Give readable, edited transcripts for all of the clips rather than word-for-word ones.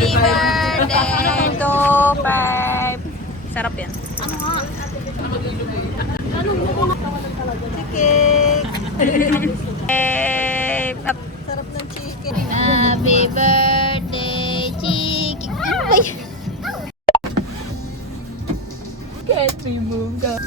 Happy birthday to Pipe. Sarap yan. Ano nga? Chicken. Sarap ng chicken. Happy birthday, chicken. Ano ba yan? Can't remove the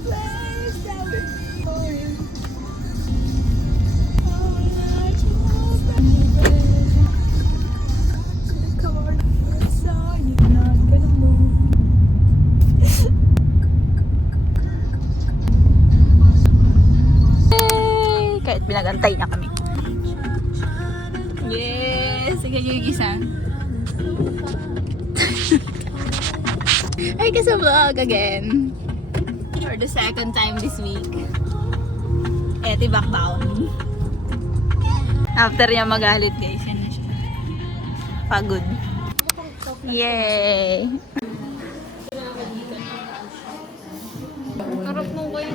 place that would be for you. Kahit pinagantay na kami. Yes! Sige, gigisa. Ay, ka sa vlog again. For the second time this week. Eti back down. After niya magalit guys, yan na siya. Pagod. Yay! Harap mo ko yun.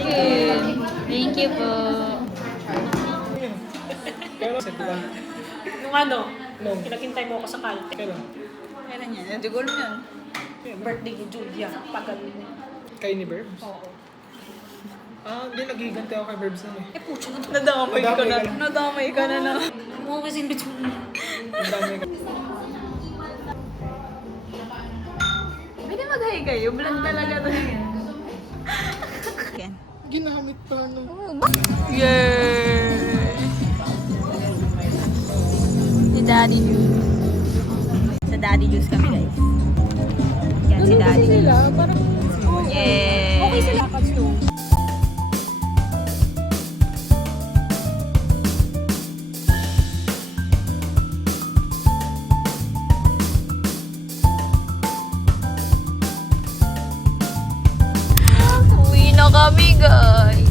Thank you po. Nung ano, kinakintay mo ako sa kalte. Kailan yan? Hindi ko alam yun. Birthday ni Julia, pagano niya. Kayo ni Burbs? Oo. Ah, hindi. Nagigante ako kay Burbs nun eh. Pucha na. Nadamay ka na. Nadamay ka na na. Mo kasi in between. Ang dami ka. Pwede mag-hi kayo. Vlog talaga to. Ginamit pa ano. Yay! Si Daddy Juice. Sa Daddy Juice kami guys. Yan si Daddy Juice. Parang Yay! okay sila. Uwi na kami guys.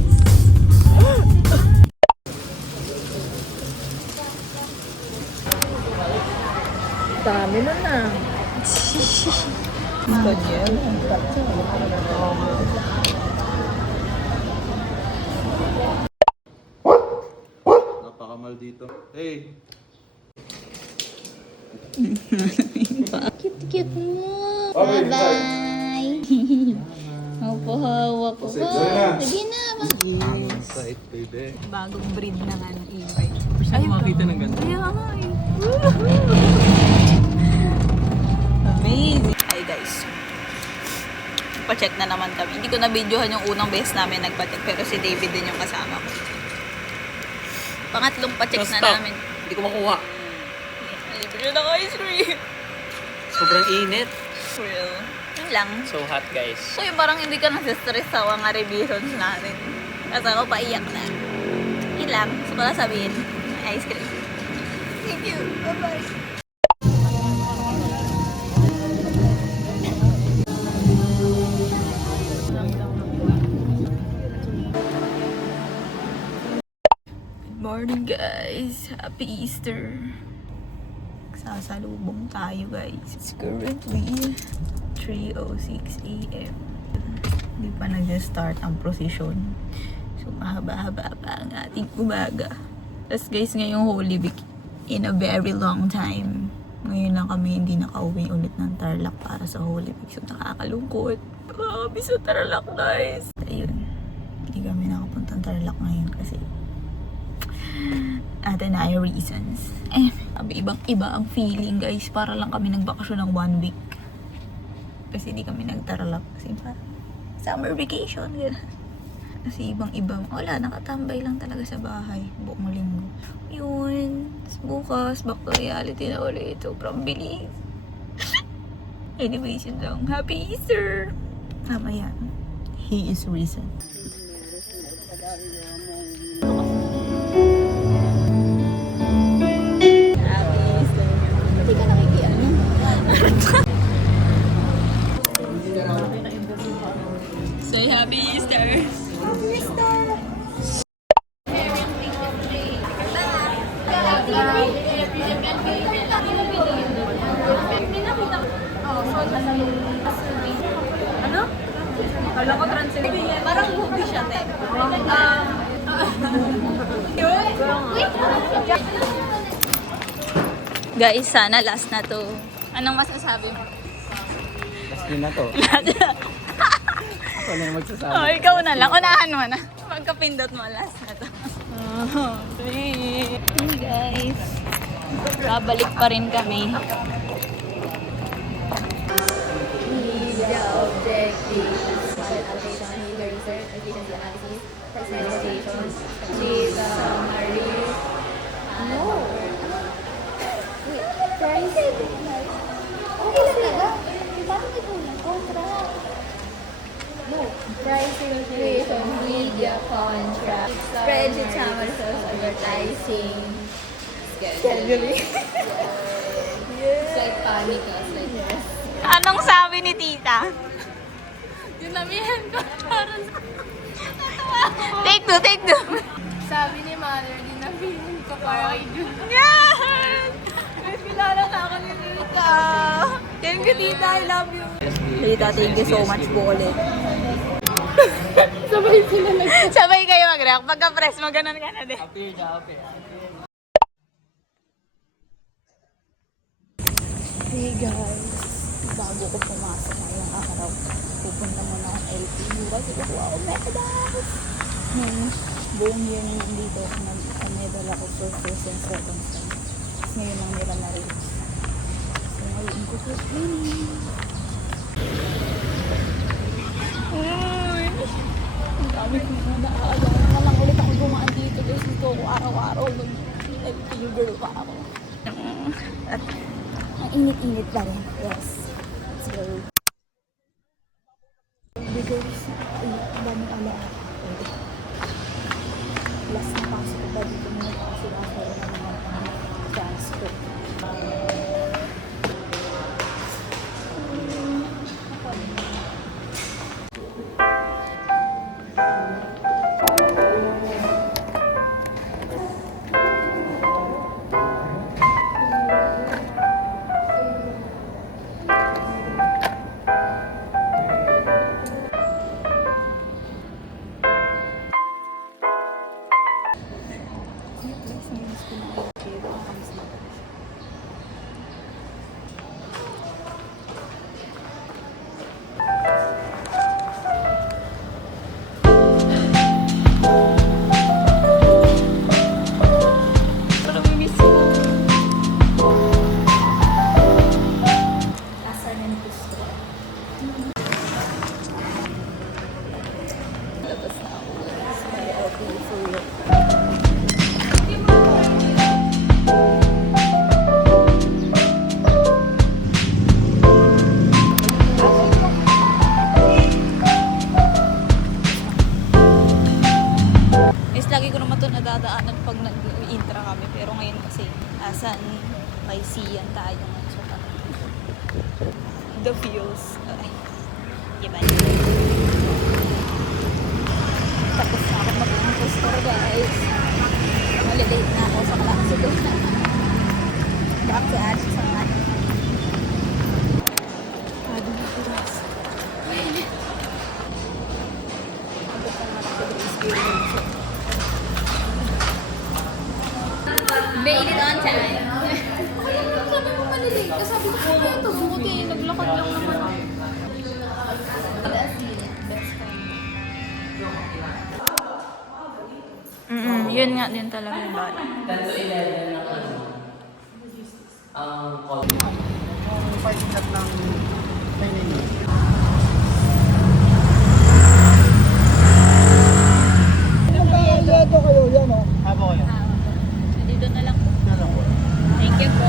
Dami na na. Napakamal dito. Hey! Cute mo. Bye-bye. Opo, hawak ko. Sige na. Side, baby. Bagong breed ng ano, e-bike. Saan makakita ng ganito? Kaya nga eh. Amazing. Hi guys. Pa-check na naman kami. Hindi ko na-videohan yung unang beses namin nagpa-check. Pero si David din yung kasama ko. Pangatlong pa-check na namin. Hindi ko makuha. Libre na ng ice cream. Sobrang init. Real. Yun lang. So hot guys. So yung parang hindi ka nasa-stress sa mga revisions natin. Kasi ako paiyak na. Yun lang. So ko na sabihin. May ice cream. Thank you. Bye-bye. Good morning guys. Happy Easter. Sasalubong tayo guys. It's currently 3:06 AM. Hindi pa nag-start ang procession. So mahaba-haba pa ang ating umaga. Tapos guys, ngayong Holy Week, in a very long time, ngayon lang kami hindi nakauwi ulit ng Tarlac para sa Holy Week. So nakakalungkot. Kami sa Tarlac guys. Ayun, hindi kami nakapuntang Tarlac ngayon kasi atin na ay reasons. Ibang-iba ang feeling guys. Para lang kami nagbakasyon ng 1 week. Kasi hindi kami nagtaralak. Kasi parang summer vacation. Kasi ibang-ibang. Wala, nakatambay lang talaga sa bahay. Buong linggo. Yun. Bukas, back to reality na ulit. Sobrang bilis. Anyways, yun lang. Happy Easter! Mamaya. He is risen. Hindi ka nakikiano. Say Happy Easter! Happy Easter! Ano? Kala ko translate. Parang movie siya, te. Yun? Guys, sana last na to. Anong masasabi mo? Last din na to. Ako na yung magsasabi. Oh, ikaw na lang. Unahan mo na. Pagkapindot mo, last na to. Oh, please. Hey guys. Babalik pa rin kami. Media objectives, allocation, user research, efficiency analysis, personalization, summary. No. Wait, price. Okay talaga. Bakit may kulang? Contract. No. Price evaluation, media contract, spreadsheet summary, source advertising, scheduling. It's like panic. It's like yes. Anong sabi ni tita? Dinamihan ko parang Take two, take two. sabi ni mother, dinamihan ko para kay Jun. Yes! May kilala na ako ni tita. Thank you, tita. I love you. Tita, thank you so much po ulit. Sabay sila Sabay kayo mag-react. Pagka-press mo, ganun ka na din. Hey guys, bago ko pumasok ngayong araw, pupunta muna akong LPU kasi kukuha ako medals. Buong year na nandito ako, nag-medal ako for first and second time. Tapos ngayon lang nila na-release. So ngayon ko sa swimming. Uy! Ang dami ko na naaagawan na lang ulit ako gumaan dito guys. Dito ako araw-araw mag-LPU girl pa ako. At ang init-init pa rin. Yes. Let's go. Because, ang daming alaala. Last na pasok ko ba dito muna kasi ako na mga transfer. Lagi ko naman ito nadadaanan pag nag-intra kami. Pero ngayon kasi, asan may siyan tayo ngayon. So, the feels. Ay, iba. Tapos na ako mag-campus ko, guys. Malilate na ako sa klase ko. Back to add sa ano. Pwede na ko, guys. Ano pa nga ako experience. Made it on time. Sabi mo malilate ka, sabi ko ito, buti, naglakad lang naman ako. Yun nga din talaga yung bala. 10 to 11 ng ano. Ang call. Ang 5 minute ng 9 minutes. Ito kayo, yan o. Habo kayo. Dito na lang po. Thank you po.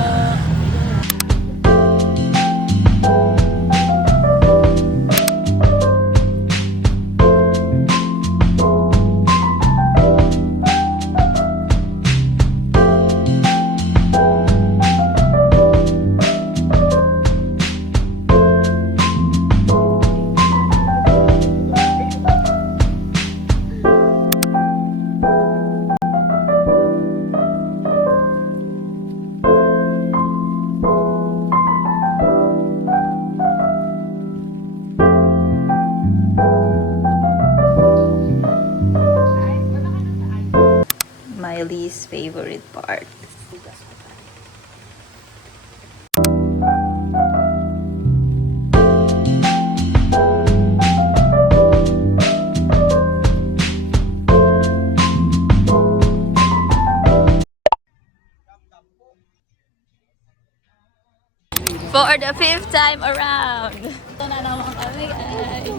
For the 5th time around. Ito na naman kami guys.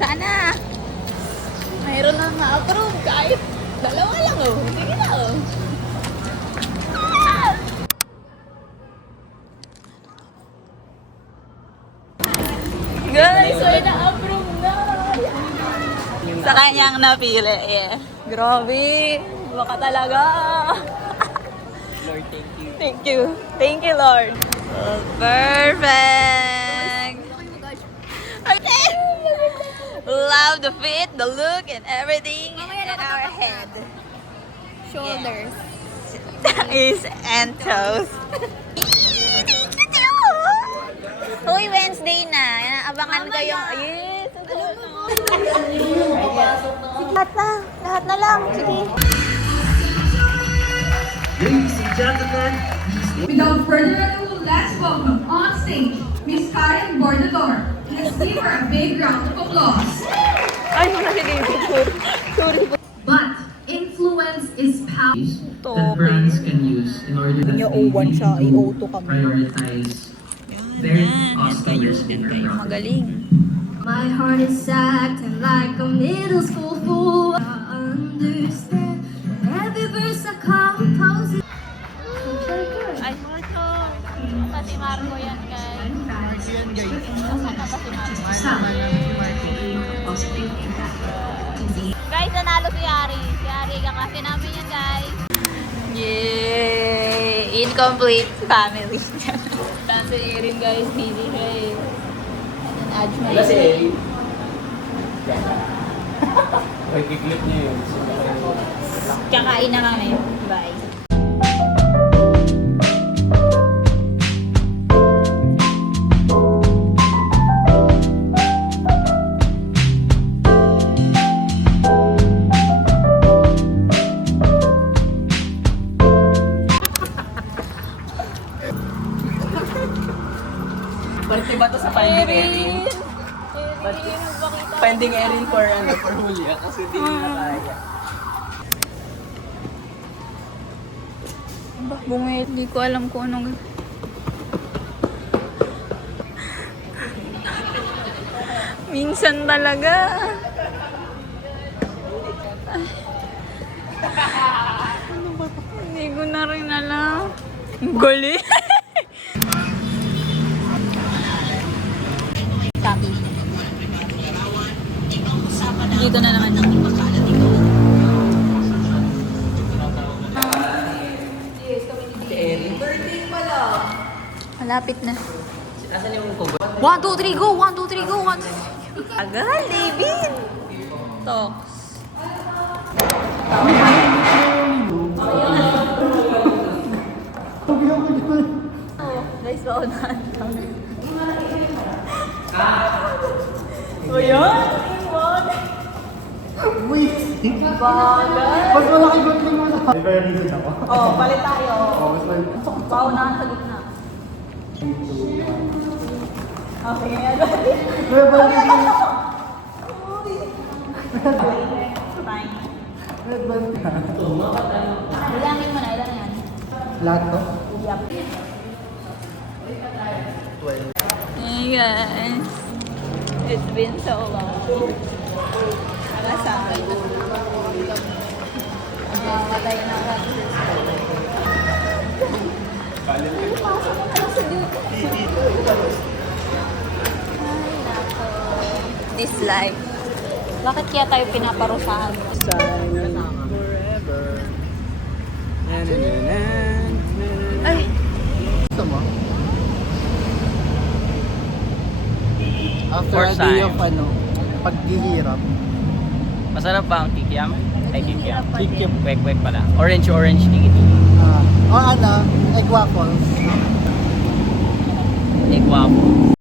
Sana. Mayroon lang na-approve kahit dalawa lang oh. Sige na oh. Guys, ay na-approve na. Sa kanyang napili, yeah. Grabe. Baka talaga. Lord, thank you. Thank you. Thank you, Lord. Oh, perfect. Okay. Love the fit, the look, and everything in our head. Shoulders. Is and toes. Uy, Wednesday na. Abangan ko yung... Yes! Lahat na. Lahat na lang. Sige. Without further ado, let's welcome on stage Miss Karen Bordador. Let's give her a big round of applause. Ay, wala si David. Sorry. But influence is power. That brands can use in order that Yung they O1 need siya, to i-O2 kami. prioritize their customers in their Kayo product. magaling. My heart is acting like a middle school fool. I understand every verse I compose. Ay, Marco. Sa si Marco yan, guys. Nasaan na ba si Marco? Kasama ng marketing positive impact. Guys, nanalo si Yari. Si Yari, kakasi namin yan, guys. Yay! Incomplete family. Saan si Erin, guys? Busy siya eh. Add mo Wala si yun. Ellie. Ay, kiklip niya yun. Kakain na kami. Bye. Parte ba to sa Finding Erin? Finding Erin for Julia kasi di na kaya. Bungit, di ko alam kung anong... Minsan talaga. Ano ba? Hindi ko na rin alam. Galing. Sabi. Hindi ko na naman. Malapit na. Asan yung kubo? 1, 2, 3, go! 1, 2, 3, go! 1, 2, 3, go! Agal, David! Talks. Oh, guys, paunahan kami. O yan? Bagay! Mas malaki ba ito mo na? Oh, palit tayo. Paunahan sa gitna. Okay, yan. Bilangin mo na, ilan yan? Lahat to? Yup. Hey guys. It's been so long. Nakasama na. Nakakatay na ako. This life. Bakit kaya tayo pinaparusahan? Forever. Ay! Gusto mo? After For a day time. of paghihirap. Masarap ba ang kikiam? Ay, kikiam. Naghihirap pa din. Kikiam. Kwek-kwek pala. Orange tiki. O egg waffles. Egg waffle.